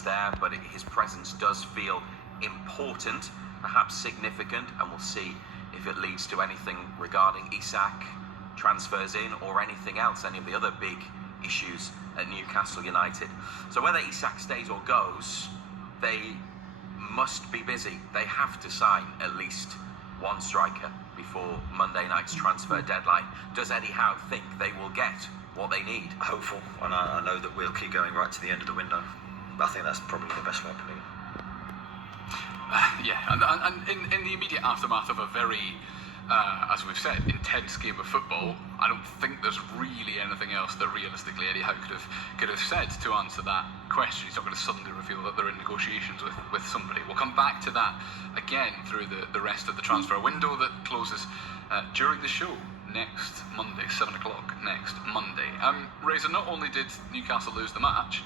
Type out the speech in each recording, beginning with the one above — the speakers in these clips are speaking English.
is there, but his presence does feel important, perhaps significant, and we'll see if it leads to anything regarding Isak, transfers in, or anything else, any of the other big issues at Newcastle United. So whether Isak stays or goes, they must be busy. They have to sign at least one striker before Monday night's transfer deadline. Does Eddie Howe think they will get what they need? Hopeful, and I know that we'll keep going right to the end of the window. I think that's probably the best way of putting it. Yeah, and in the immediate aftermath of a very, as we've said, intense game of football, I don't think there's really anything else that realistically Eddie Howe could have said to answer that question. He's not going to suddenly reveal that they're in negotiations with somebody. We'll come back to that again through the rest of the transfer window that closes during the show next Monday, 7 o'clock next Monday. Razor, not only did Newcastle lose the match,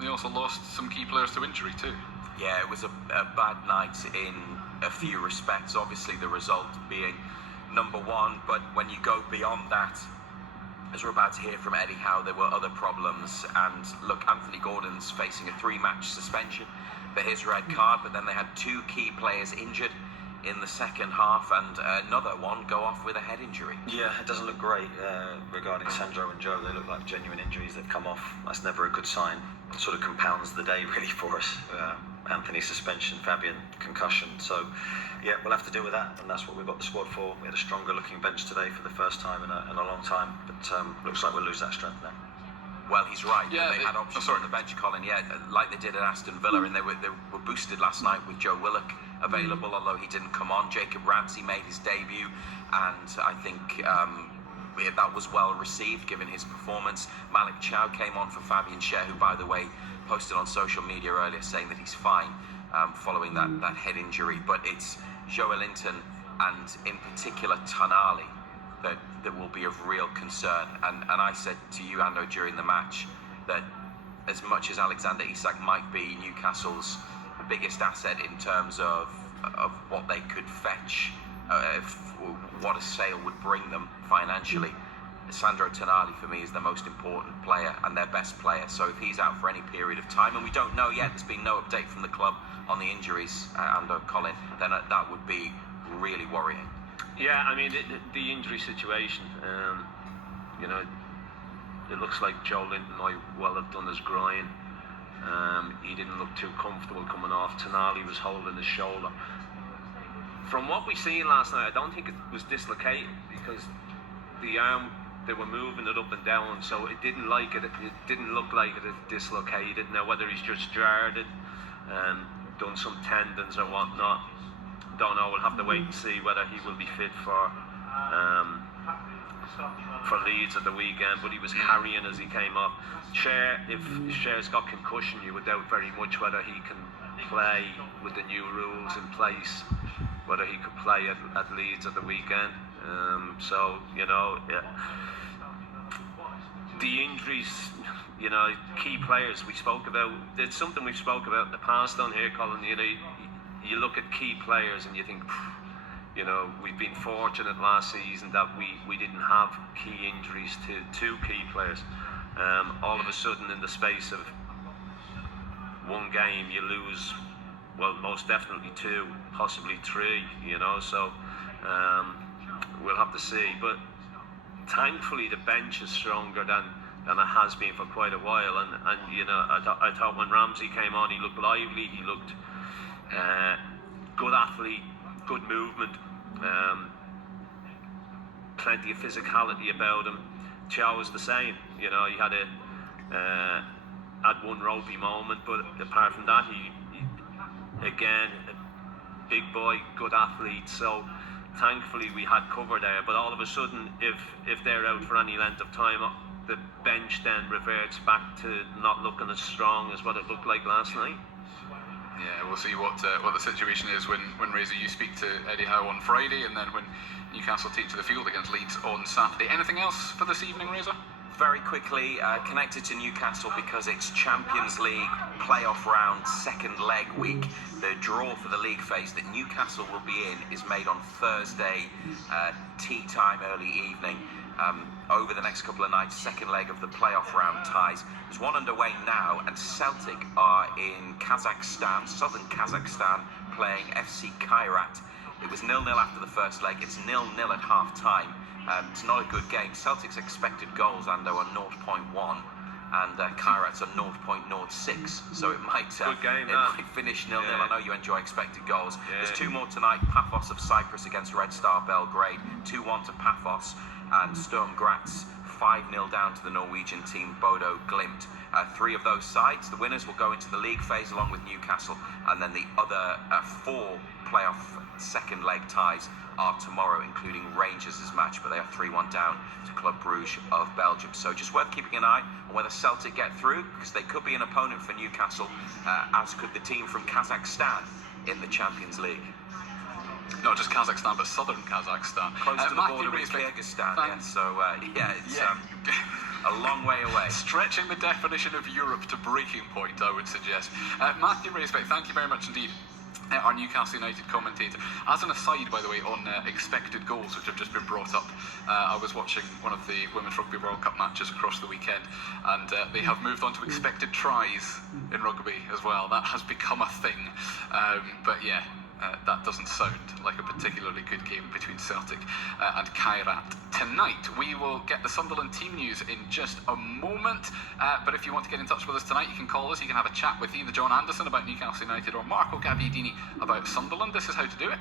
they also lost some key players to injury too. Yeah, it was a bad night in a few respects, obviously the result being number one, but when you go beyond that, as we're about to hear from Eddie Howe, there were other problems. And look, Anthony Gordon's facing a 3-match suspension for his red card, but then they had 2 key players injured in the second half, and another one go off with a head injury. Yeah, it doesn't look great regarding Sandro and Joe. They look like genuine injuries. They've come off. That's never a good sign. It sort of compounds the day really for us. Anthony suspension, Fabian concussion. So yeah, we'll have to deal with that, and that's what we've got the squad for. We had a stronger looking bench today for the first time in a long time, but looks like we'll lose that strength now. Well, he's right. Yeah, they had options on the bench, Colin. Yeah, like they did at Aston Villa, and they were boosted last night with Joe Willock available, although he didn't come on. Jacob Ramsey made his debut, and I think that was well received given his performance. Malik Chow came on for Fabian Schär, who, by the way, posted on social media earlier saying that he's fine following that head injury. But it's Joelinton and in particular Tonali that will be of real concern. And I said to you, Ando, during the match that as much as Alexander Isak might be Newcastle's biggest asset in terms of what they could fetch, what a sale would bring them financially, Sandro Tonali for me is the most important player and their best player. So if he's out for any period of time, and we don't know yet, there's been no update from the club on the injuries, Colin, then that would be really worrying. Yeah, I mean, the injury situation, it looks like Joe Linton might well have done his groin. He didn't look too comfortable coming off. Tonali was holding his shoulder. From what we seen last night, I don't think it was dislocated, because the arm, they were moving it up and down, so it didn't look like it had dislocated. Now whether he's just jarred it and done some tendons or whatnot, don't know. We'll have to wait and see whether he will be fit for Leeds at the weekend. But he was carrying as he came up. If Scher's got concussion, you would doubt very much whether he can play with the new rules in place, whether he could play at Leeds at the weekend. The injuries, key players we spoke about. It's something we've spoke about in the past on here, Colin. You look at key players and you think, we've been fortunate last season that we didn't have key injuries to 2 key players. All of a sudden, in the space of one game, you lose, well, most definitely 2, possibly 3, so we'll have to see. But thankfully the bench is stronger than it has been for quite a while, and I thought when Ramsey came on, he looked lively, he looked good athlete, good movement, plenty of physicality about him. Chow was the same, he had one ropey moment, but apart from that, he again, a big boy, good athlete. So thankfully we had cover there, but all of a sudden, if they're out for any length of time, the bench then reverts back to not looking as strong as what it looked like last night. Yeah, we'll see what the situation is when Razor, you speak to Eddie Howe on Friday, and then when Newcastle take to the field against Leeds on Saturday. Anything else for this evening, Razor? Very quickly, connected to Newcastle because it's Champions League playoff round, second leg week. The draw for the league phase that Newcastle will be in is made on Thursday, tea time, early evening. over the next couple of nights. Second leg of the playoff round ties. There's one underway now, and Celtic are in Kazakhstan, southern Kazakhstan, playing FC Kairat. It was 0-0 after the first leg. It's 0-0 at half time. It's not a good game. Celtic's expected goals, Ando, are 0.1. And Kairat's are 0.06, so it might might finish 0-0. Yeah. I know you enjoy expected goals. Yeah. There's two more tonight. Paphos of Cyprus against Red Star Belgrade, 2-1 to Paphos, and Sturm Graz 5-0 down to the Norwegian team Bodo Glimt. Three of those sides, the winners, will go into the league phase along with Newcastle, and then the other four playoff second leg ties are tomorrow, including Rangers' match, but they are 3-1 down to Club Brugge of Belgium. So just worth keeping an eye on whether Celtic get through, because they could be an opponent for Newcastle, as could the team from Kazakhstan in the Champions League. Not just Kazakhstan, but southern Kazakhstan. Close to the border with Kyrgyzstan, yeah. So, it's a long way away. Stretching the definition of Europe to breaking point, I would suggest. Matthew Racebeck, thank you very much indeed. Our Newcastle United commentator. As an aside, by the way, on expected goals, which have just been brought up, I was watching one of the Women's Rugby World Cup matches across the weekend, and they have moved on to expected tries in rugby as well. That has become a thing. But yeah, that doesn't sound like a particularly good game between Celtic and Kairat. Tonight, we will get the Sunderland team news in just a moment. But if you want to get in touch with us tonight, you can call us. You can have a chat with either John Anderson about Newcastle United or Marco Gabbiadini about Sunderland. This is how to do it.